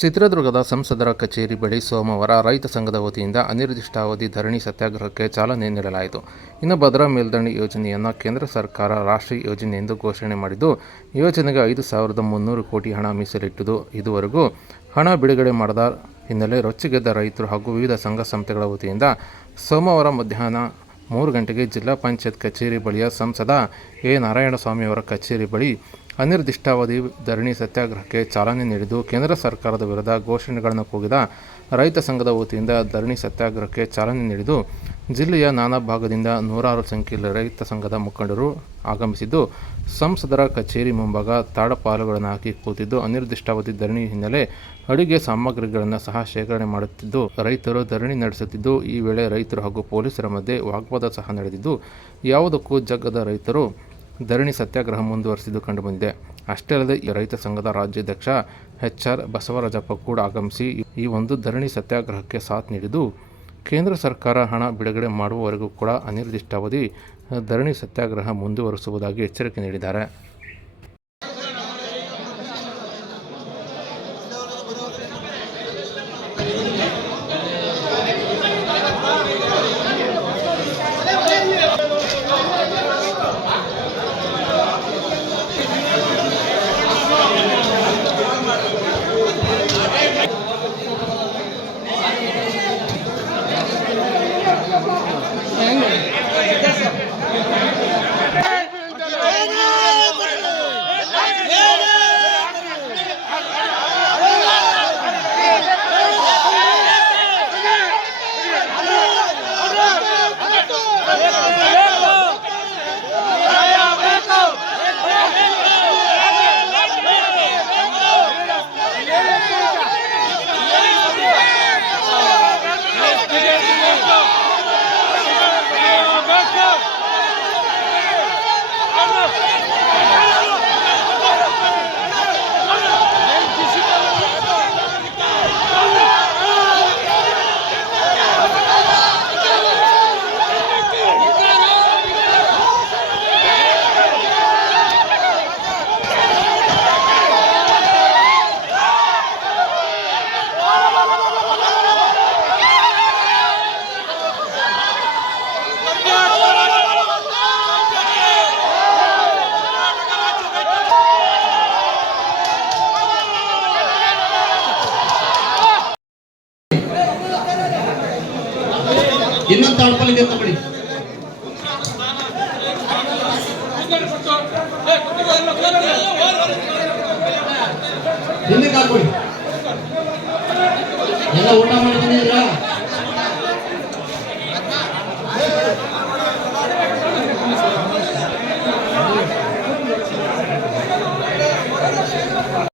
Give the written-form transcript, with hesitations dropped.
ಚಿತ್ರದುರ್ಗದ ಸಂಸದರ ಕಚೇರಿ ಬಳಿ ಸೋಮವಾರ ರೈತ ಸಂಘದ ವತಿಯಿಂದ ಅನಿರ್ದಿಷ್ಟಾವಧಿ ಧರಣಿ ಸತ್ಯಾಗ್ರಹಕ್ಕೆ ಚಾಲನೆ ನೀಡಲಾಯಿತು. ಇನ್ನು ಭದ್ರಾ ಮೇಲ್ದಂಡೆ ಯೋಜನೆಯನ್ನು ಕೇಂದ್ರ ಸರ್ಕಾರ ರಾಷ್ಟ್ರೀಯ ಯೋಜನೆ ಎಂದು ಘೋಷಣೆ ಮಾಡಿದ್ದು, ಯೋಜನೆಗೆ 5,300 ಕೋಟಿ ಹಣ ಮೀಸಲಿಟ್ಟಿದ್ದು, ಇದುವರೆಗೂ ಹಣ ಬಿಡುಗಡೆ ಮಾಡದ ಹಿನ್ನೆಲೆ ರೊಚ್ಚಿಗೆದ್ದ ರೈತರು ಹಾಗೂ ವಿವಿಧ ಸಂಘ ಸಂಸ್ಥೆಗಳ ವತಿಯಿಂದ ಸೋಮವಾರ ಮಧ್ಯಾಹ್ನ 3 ಗಂಟೆಗೆ ಜಿಲ್ಲಾ ಪಂಚಾಯತ್ ಕಚೇರಿ ಬಳಿಯ ಸಂಸದ ಎ. ನಾರಾಯಣಸ್ವಾಮಿಯವರ ಕಚೇರಿ ಬಳಿ ಅನಿರ್ದಿಷ್ಟಾವಧಿ ಧರಣಿ ಸತ್ಯಾಗ್ರಹಕ್ಕೆ ಚಾಲನೆ ನೀಡಿದ್ದು, ಕೇಂದ್ರ ಸರ್ಕಾರದ ವಿರುದ್ಧ ಘೋಷಣೆಗಳನ್ನು ಕೂಗಿದ ರೈತ ಸಂಘದ ವತಿಯಿಂದ ಧರಣಿ ಸತ್ಯಾಗ್ರಹಕ್ಕೆ ಚಾಲನೆ ನೀಡಿದ್ದು, ಜಿಲ್ಲೆಯ ನಾನಾ ಭಾಗದಿಂದ ನೂರಾರು ಸಂಖ್ಯೆಯಲ್ಲಿ ರೈತ ಸಂಘದ ಮುಖಂಡರು ಆಗಮಿಸಿದ್ದು, ಸಂಸದರ ಕಚೇರಿ ಮುಂಭಾಗ ತಾಡಪಾಲುಗಳನ್ನು ಹಾಕಿ ಕೂತಿದ್ದು, ಅನಿರ್ದಿಷ್ಟಾವಧಿ ಧರಣಿ ಹಿನ್ನೆಲೆ ಅಡುಗೆ ಸಾಮಗ್ರಿಗಳನ್ನು ಸಹ ಶೇಖರಣೆ ಮಾಡುತ್ತಿದ್ದು, ರೈತರು ಧರಣಿ ನಡೆಸುತ್ತಿದ್ದು, ಈ ವೇಳೆ ರೈತರು ಹಾಗೂ ಪೊಲೀಸರ ಮಧ್ಯೆ ವಾಗ್ವಾದ ಸಹ ನಡೆದಿದ್ದು, ಯಾವುದಕ್ಕೂ ಜಗ್ಗದ ರೈತರು ಧರಣಿ ಸತ್ಯಾಗ್ರಹ ಮುಂದುವರಿಸಿದ್ದು ಕಂಡುಬಂದಿದೆ. ಅಷ್ಟೇ ಅಲ್ಲದೆ ರೈತ ಸಂಘದ ರಾಜ್ಯಾಧ್ಯಕ್ಷ ಎಚ್.ಆರ್. ಬಸವರಾಜಪ್ಪ ಕೂಡ ಆಗಮಿಸಿ ಈ ಒಂದು ಧರಣಿ ಸತ್ಯಾಗ್ರಹಕ್ಕೆ ಸಾಥ್ ನೀಡಿದ್ದು, ಕೇಂದ್ರ ಸರ್ಕಾರ ಹಣ ಬಿಡುಗಡೆ ಮಾಡುವವರೆಗೂ ಕೂಡ ಅನಿರ್ದಿಷ್ಟಾವಧಿ ಧರಣಿ ಸತ್ಯಾಗ್ರಹ ಮುಂದುವರಿಸುವುದಾಗಿ ಎಚ್ಚರಿಕೆ ನೀಡಿದ್ದಾರೆ. ಇನ್ನೊಂದು ತಾಡ್ಪಲ್ಲಿದೆ ತಗೊಳ್ಳಿ. ಹಿಂದಕ್ಕೆ ಹಾಕೊಳ್ಳಿ. ಎಲ್ಲ ಊಟ ಮಾಡಿ ಬಂದಿದ್ದೀರಾ?